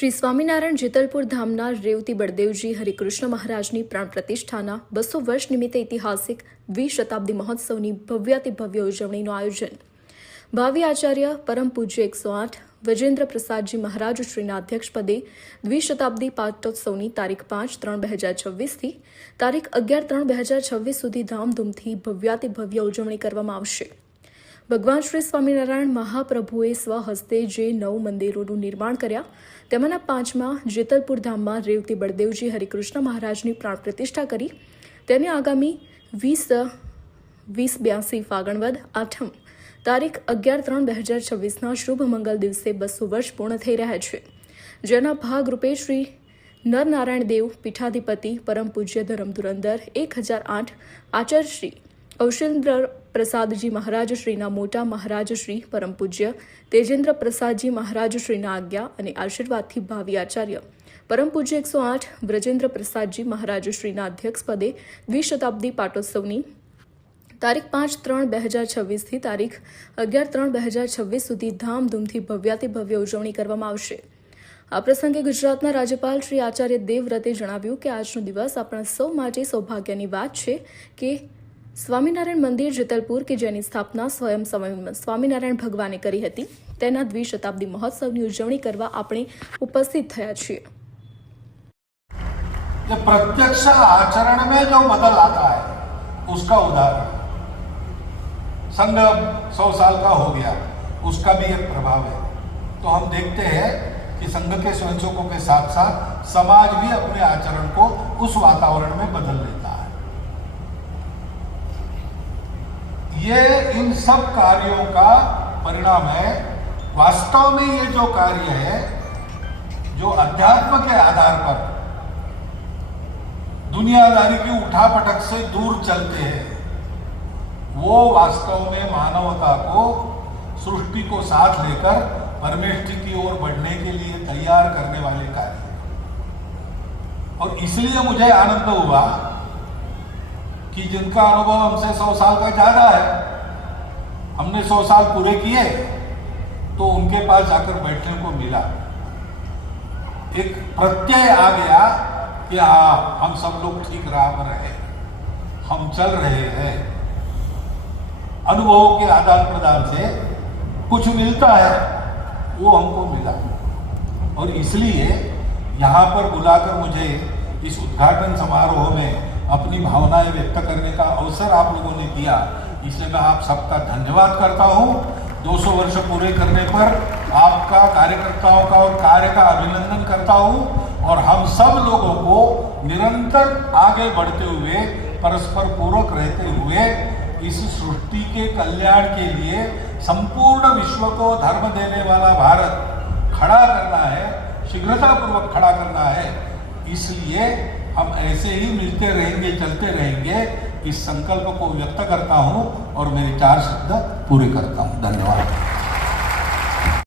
શ્રી સ્વામિનારાયણ જેતલપુર ધામના રેવતી બળદેવજી હરિકૃષ્ણ મહારાજની પ્રાણ પ્રતિષ્ઠાના 200 વર્ષ નિમિત્તે ઐતિહાસિક દ્વિશતાબ્દી મહોત્સવની ભવ્યાતિભવ્ય ઉજવણીનું આયોજન ભાવિ આચાર્ય પરમ પૂજ્ય 108 વજેન્દ્ર પ્રસાદજી મહારાજ શ્રીના અધ્યક્ષપદે દ્વિશતાબ્દી પાટોત્સવની તારીખ 5/3/2026 થી તારીખ 11/3/2026 સુધી ધામધૂમથી ભવ્યાતિભવ્ય ઉજવણી કરવામાં આવશે। ભગવાન શ્રી સ્વામિનારાયણ મહાપ્રભુએ સ્વહસ્તે જે 9 મંદિરોનું નિર્માણ કર્યા તેમાંના 5માં જેતલપુર ધામમાં રેવતી બળદેવજી હરિકૃષ્ણ મહારાજની પ્રાણ પ્રતિષ્ઠા કરી તેને આગામી 2082 ફાગણ વદ 8 તારીખ 11/3/2026ના શુભ મંગલ દિવસે 200 વર્ષ પૂર્ણ થઈ રહ્યા છે, જેના ભાગરૂપે શ્રી નરનારાયણ દેવ પીઠાધિપતિ પરમ પૂજ્ય ધર્મ ધુરંધર 1008 આચાર્ય શ્રી કૌશલેન્દ્ર પ્રસાદજી મહારાજ શ્રીના મોટા મહારાજ શ્રી પરમ પૂજ્ય તેજેન્દ્ર પ્રસાદજી મહારાજ શ્રીના આજ્ઞા અને આશીર્વાદથી ભાવિ આચાર્ય પરમ પૂજ્ય 108 વ્રજેન્દ્ર પ્રસાદજી મહારાજ શ્રીના અધ્યક્ષપદે દ્વિશતાબ્દી પાટોત્સવની તારીખ 5/3/2026 થી તારીખ 11/3/2026 સુધી ધામધૂમથી ભવ્યાતિભવ્ય ઉજવણી કરવામાં આવશે। આ પ્રસંગે ગુજરાતના રાજ્યપાલ શ્રી આચાર્ય દેવવ્રતે જણાવ્યું કે આજનો દિવસ આપણા સૌ માટે સૌભાગ્યની વાત છે કે સ્વામિનારાયણ મંદિર જેતલપુર કે જેની સ્થાપના સ્વયં સ્વામિનારાયણ ભગવાને કરી હતી તેના દ્વિશતાબ્દી મહોત્સવની ઉજવણી કરવા આપણે ઉપસ્થિત થયા છીએ। प्रत्यक्ष आचरण में जो बदल आता है उसका उदाहरण संघ 100 साल का हो गया, उसका भी एक प्रभाव है। तो हम देखते हैं कि संघ के स्वयंसेवकों के साथ साथ समाज भी अपने आचरण को उस वातावरण में बदल लेता है। ये इन सब कार्यों का परिणाम है। वास्तव में ये जो कार्य है जो अध्यात्म के आधार पर दुनियादारी की उठापटक से दूर चलते हैं, वो वास्तव में मानवता को सृष्टि को साथ लेकर परमेष्टि की ओर बढ़ने के लिए तैयार करने वाले कार्य। और इसलिए मुझे आनंद हुआ कि जिनका अनुभव हमसे 100 साल का ज्यादा है, हमने 100 साल पूरे किए तो उनके पास जाकर बैठने को मिला, एक प्रत्यय आ गया कि हाँ हम सब लोग ठीक राह पर हैं, हम चल रहे हैं। अनुभवों के आदान प्रदान से कुछ मिलता है, वो हमको मिला। और इसलिए यहाँ पर बुलाकर मुझे इस उद्घाटन समारोह में अपनी भावनाएं व्यक्त करने का अवसर आप लोगों ने दिया, इसलिए मैं आप सबका धन्यवाद करता हूँ। 200 वर्ष पूरे करने पर आपका, कार्यकर्ताओं का और कार्य का अभिनंदन करता हूँ। और हम सब लोगों को निरंतर आगे बढ़ते हुए, परस्पर पूरक रहते हुए इस सृष्टि के कल्याण के लिए संपूर्ण विश्व को धर्म देने वाला भारत खड़ा करना है, शीघ्रतापूर्वक खड़ा करना है। इसलिए हम ऐसे ही मिलते रहेंगे, चलते रहेंगे, इस संकल्प को व्यक्त करता हूं और मेरे 4 शब्द पूरे करता हूं। धन्यवाद।